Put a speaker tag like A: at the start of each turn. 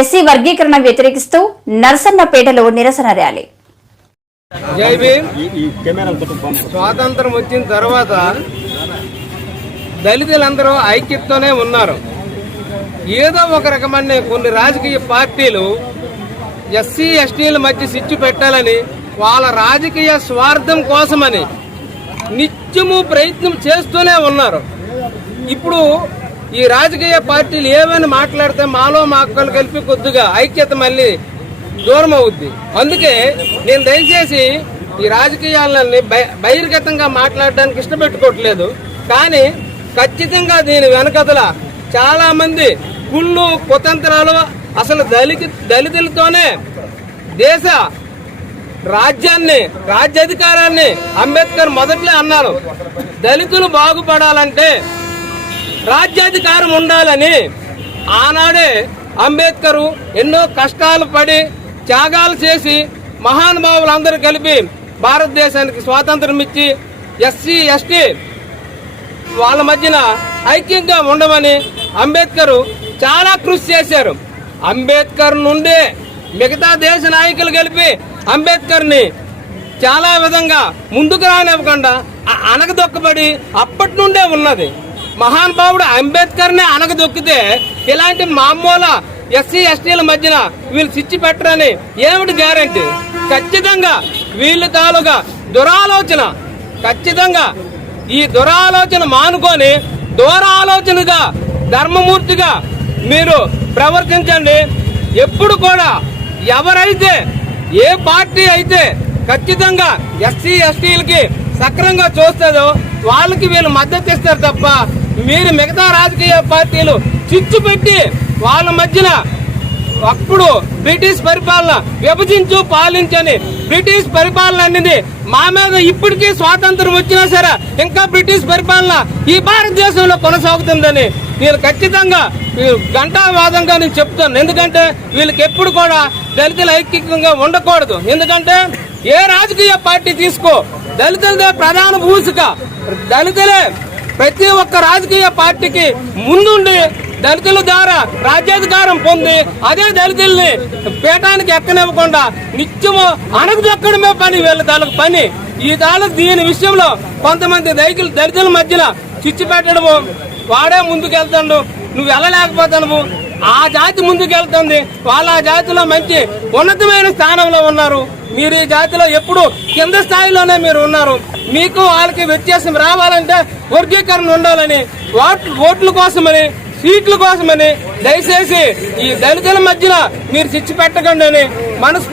A: SC వర్గీకరణ వ్యతిరేకిస్తూ నరసన్నపేటలో నిరసన ర్యాలీ.
B: జై భీమ్. స్వాతంత్రం వచ్చిన తర్వాత దళితులందరూ ఐక్యతతోనే ఉన్నారు. ఏదో ఒక రకమైన కొన్ని రాజకీయ పార్టీలు ఎస్సీ ఎస్టీల మధ్య సిచ్చు పెట్టాలని వాళ్ళ రాజకీయ స్వార్థం కోసమని నిత్యము ప్రయత్నం చేస్తూనే ఉన్నారు. ఇప్పుడు ఈ రాజకీయ పార్టీలు ఏమైనా మాట్లాడితే మాలో మా అక్కలు కలిపి కొద్దిగా ఐక్యత మళ్ళీ దూరం అవుద్ది అందుకే నేను దయచేసి ఈ రాజకీయాలని బహిర్గతంగా మాట్లాడడానికి ఇష్టపెట్టుకోవట్లేదు. కానీ ఖచ్చితంగా దీని వెనకదల చాలా మంది కుళ్ళు కుతంత్రాలు అసలు దళిత దళితులతోనే దేశ రాజ్యాన్ని రాజ్యాధికారాన్ని అంబేద్కర్ మొదట్లో అన్నారు. దళితులు బాగుపడాలంటే రాజ్యాధికారం ఉండాలని ఆనాడే అంబేద్కర్ ఎన్నో కష్టాలు పడి త్యాగాలు చేసి మహానుభావులందరూ కలిపి భారతదేశానికి స్వాతంత్రం ఇచ్చి ఎస్సీ ఎస్టీ వాళ్ళ మధ్యన ఐక్యంగా ఉండమని అంబేద్కర్ చాలా కృషి చేశారు. అంబేద్కర్ నుండే మిగతా దేశ నాయకులు కలిపి అంబేద్కర్ని చాలా విధంగా ముందుకు రానివ్వకుండా అనగదొక్కబడి అప్పటి నుండే ఉన్నది. మహానుభావుడు అంబేద్కర్ని అనగదొక్కితే ఇలాంటి మామూలు ఎస్సీ ఎస్టీల మధ్యన వీళ్ళు సిచ్చి పెట్టరని ఏమిటి గ్యారంటీ? ఖచ్చితంగా వీళ్ళు తాలూగా దురాలోచన. ఖచ్చితంగా ఈ దురాలోచన మానుకొని దూరాలోచనగా ధర్మమూర్తిగా మీరు ప్రవర్తించండి. ఎప్పుడు కూడా ఎవరైతే ఏ పార్టీ అయితే ఖచ్చితంగా ఎస్సీ ఎస్టీలకి సక్రంగా చూస్తుందో వాళ్ళకి వీళ్ళు మద్దతు ఇస్తారు తప్ప మీరు మిగతా రాజకీయ పార్టీలు చిచ్చు పెట్టి వాళ్ళ మధ్యన అప్పుడు బ్రిటిష్ పరిపాలన విభజించు పాలించని బ్రిటిష్ పరిపాలన అనేది మా మీద ఇప్పటికీ స్వాతంత్రం వచ్చినా సరే ఇంకా బ్రిటిష్ పరిపాలన ఈ భారతదేశంలో కొనసాగుతుందని నేను ఖచ్చితంగా గంటావాదంగా ఘంటావాదంగా నేను చెప్తాను. ఎందుకంటే వీళ్ళకి ఎప్పుడు కూడా దళితుల ఐక్యంగా ఉండకూడదు. ఎందుకంటే ఏ రాజకీయ పార్టీ తీసుకో దళితులదే ప్రధాన భూసిక దళితులే ప్రతి ఒక్క రాజకీయ పార్టీకి ముందుండి దళితుల ద్వారా రాజ్యాధికారం పొంది అదే దళితుల్ని పీఠానికి ఎక్కనివ్వకుండా నిత్యము అణగదొక్కడమే పని వీళ్ళ తాలకు పని. ఈ తాలకు దీని విషయంలో కొంతమంది దళితులు దళితుల మధ్యన చిచ్చు పెట్టడము వాడే ముందుకెళ్తాడు. నువ్వు వెళ్ళలేకపోతాను ఆ జాతి ముందుకెళ్తుంది. వాళ్ళ జాతిలో మంచి ఉన్నతమైన స్థానంలో ఉన్నారు. మీరు ఈ జాతిలో ఎప్పుడు కింద స్థాయిలోనే మీరు ఉన్నారు. మీకు వాళ్ళకి వ్యత్యాసం రావాలంటే వర్గీకరణ ఉండాలని ఓట్ల కోసమని సీట్ల కోసమని దయచేసి ఈ దళితుల మధ్యలో మీరు చిచ్చు పెట్టకండి అని మనస్ఫూ